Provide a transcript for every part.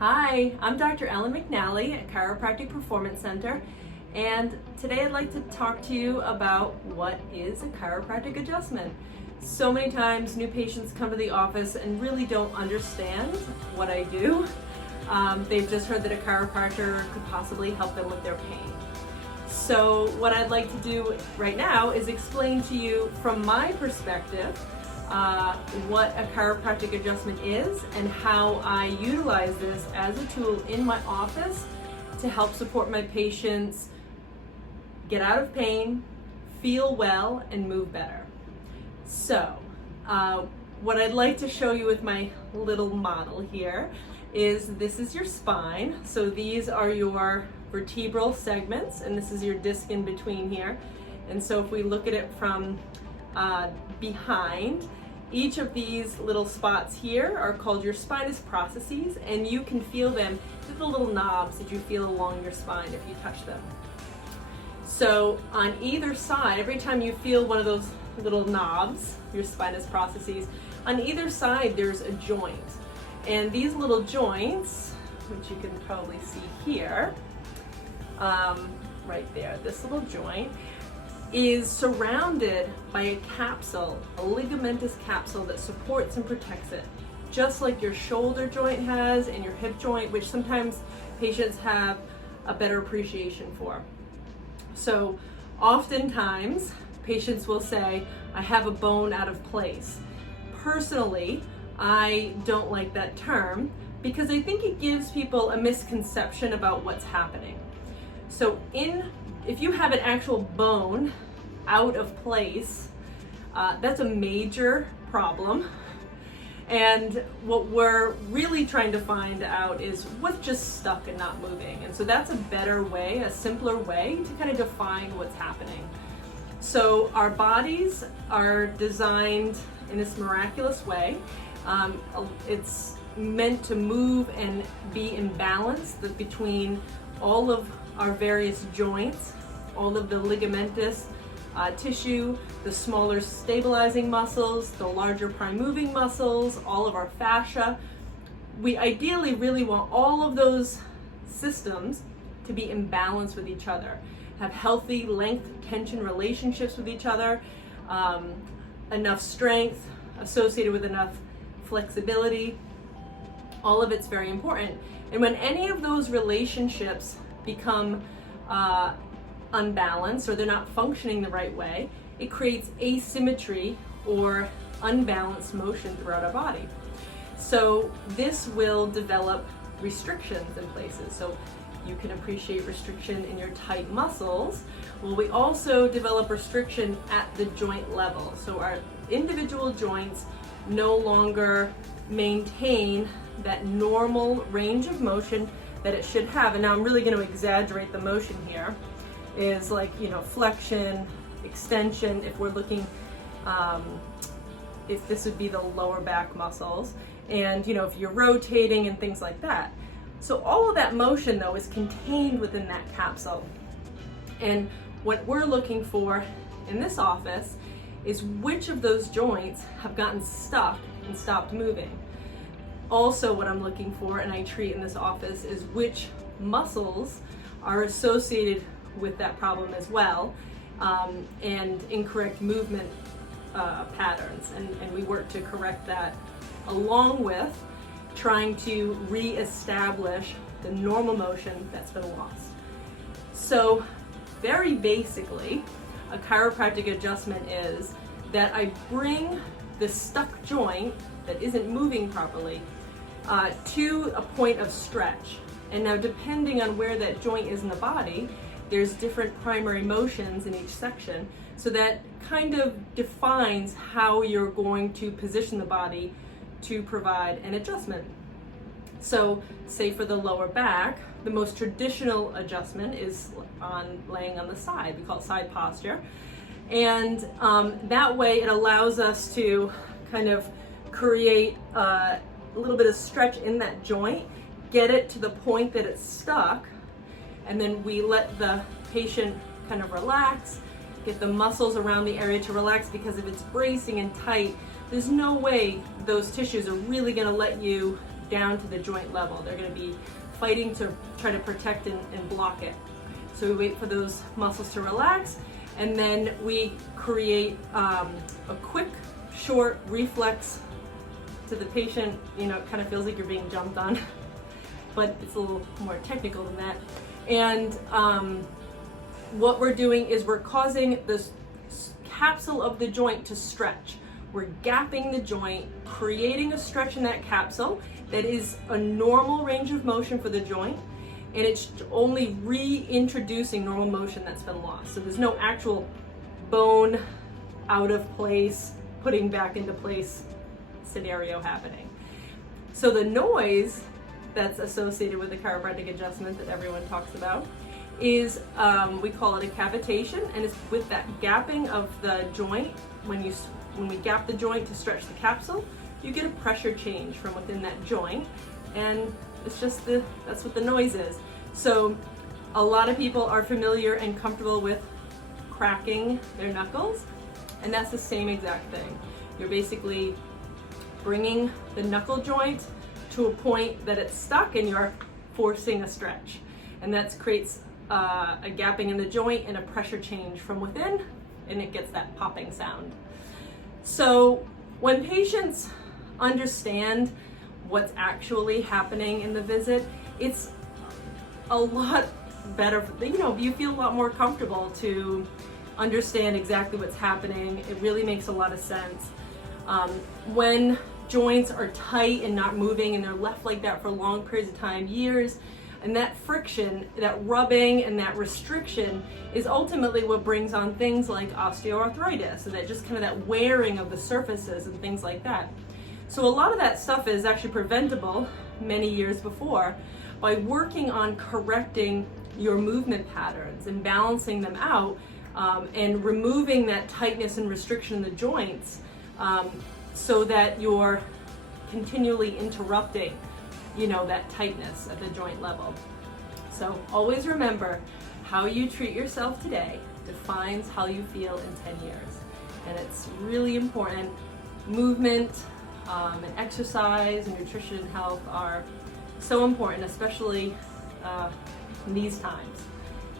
Hi, I'm Dr. Ellen McNally at Chiropractic Performance Center, and today I'd like to talk to you about what is a chiropractic adjustment. So many times new patients come to the office and really don't understand what I do. They've just heard that a chiropractor could possibly help them with their pain. So what I'd like to do right now is explain to you from my perspective what a chiropractic adjustment is and how I utilize this as a tool in my office to help support my patients get out of pain, feel well, and move better. So what I'd like to show you with my little model here is this is your spine. So these are your vertebral segments, and this is your disc in between here. And so if we look at it from behind, each of these little spots here are called your spinous processes, and you can feel them. They're the little knobs that you feel along your spine if you touch them. So on either side, every time you feel one of those little knobs, your spinous processes, on either side there's a joint. And these little joints, which you can probably see here, right there, this little joint, is surrounded by a capsule, a ligamentous capsule that supports and protects it, just like your shoulder joint has and your hip joint, which sometimes patients have a better appreciation for. So oftentimes patients will say, I have a bone out of place. Personally, I don't like that term because I think it gives people a misconception about what's happening. So if you have an actual bone out of place, that's a major problem. And what we're really trying to find out is what's just stuck and not moving. And so that's a better way, a simpler way to kind of define what's happening. So our bodies are designed in this miraculous way. It's meant to move and be in balance between all of our various joints, all of the ligamentous tissue, the smaller stabilizing muscles, the larger prime moving muscles, all of our fascia. We ideally really want all of those systems to be in balance with each other, have healthy length-tension relationships with each other, enough strength associated with enough flexibility. All of it's very important. And when any of those relationships become unbalanced or they're not functioning the right way, it creates asymmetry or unbalanced motion throughout our body. So this will develop restrictions in places. So you can appreciate restriction in your tight muscles. Well, we also develop restriction at the joint level. So our individual joints no longer maintain that normal range of motion that it should have. And now I'm really going to exaggerate the motion here, is like, flexion, extension, if we're looking, if this would be the lower back muscles, and if you're rotating and things like that. So all of that motion though is contained within that capsule. And what we're looking for in this office is which of those joints have gotten stuck and stopped moving. Also what I'm looking for, and I treat in this office, is which muscles are associated with that problem as well, and incorrect movement patterns. And we work to correct that along with trying to re-establish the normal motion that's been lost. So very basically, a chiropractic adjustment is that I bring the stuck joint that isn't moving properly to a point of stretch. And now depending on where that joint is in the body, there's different primary motions in each section. So that kind of defines how you're going to position the body to provide an adjustment. So say for the lower back, the most traditional adjustment is laying on the side. We call it side posture. And that way it allows us to kind of create a little bit of stretch in that joint, get it to the point that it's stuck, and then we let the patient kind of relax, get the muscles around the area to relax, because if it's bracing and tight, there's no way those tissues are really going to let you down to the joint level. They're going to be fighting to try to protect and block it. So we wait for those muscles to relax, and then we create a quick, short reflex to the patient. You know, it kind of feels like you're being jumped on, but it's a little more technical than that. And what we're doing is we're causing this capsule of the joint to stretch. We're gapping the joint, creating a stretch in that capsule that is a normal range of motion for the joint, and it's only reintroducing normal motion that's been lost. So there's no actual bone out of place, putting back into place scenario happening. So the noise that's associated with the chiropractic adjustment that everyone talks about is, we call it a cavitation, and it's with that gapping of the joint. When we gap the joint to stretch the capsule, you get a pressure change from within that joint, and it's just that's what the noise is. So a lot of people are familiar and comfortable with cracking their knuckles, and that's the same exact thing. You're basically bringing the knuckle joint to a point that it's stuck, and you're forcing a stretch, and that creates a gapping in the joint and a pressure change from within, and it gets that popping sound. So when patients understand what's actually happening in the visit, it's a lot better. You know, you feel a lot more comfortable to understand exactly what's happening. It really makes a lot of sense. When joints are tight and not moving, and they're left like that for long periods of time, years, and that friction, that rubbing and that restriction is ultimately what brings on things like osteoarthritis, and that just kind of that wearing of the surfaces and things like that. So a lot of that stuff is actually preventable many years before by working on correcting your movement patterns and balancing them out, and removing that tightness and restriction in the joints, so that you're continually interrupting, you know, that tightness at the joint level. So always remember, how you treat yourself today defines how you feel in 10 years. And it's really important. Movement and exercise and nutrition and health are so important, especially in these times.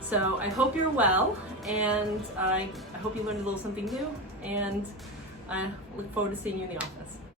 So I hope you're well, and I hope you learned a little something new, and I look forward to seeing you in the office.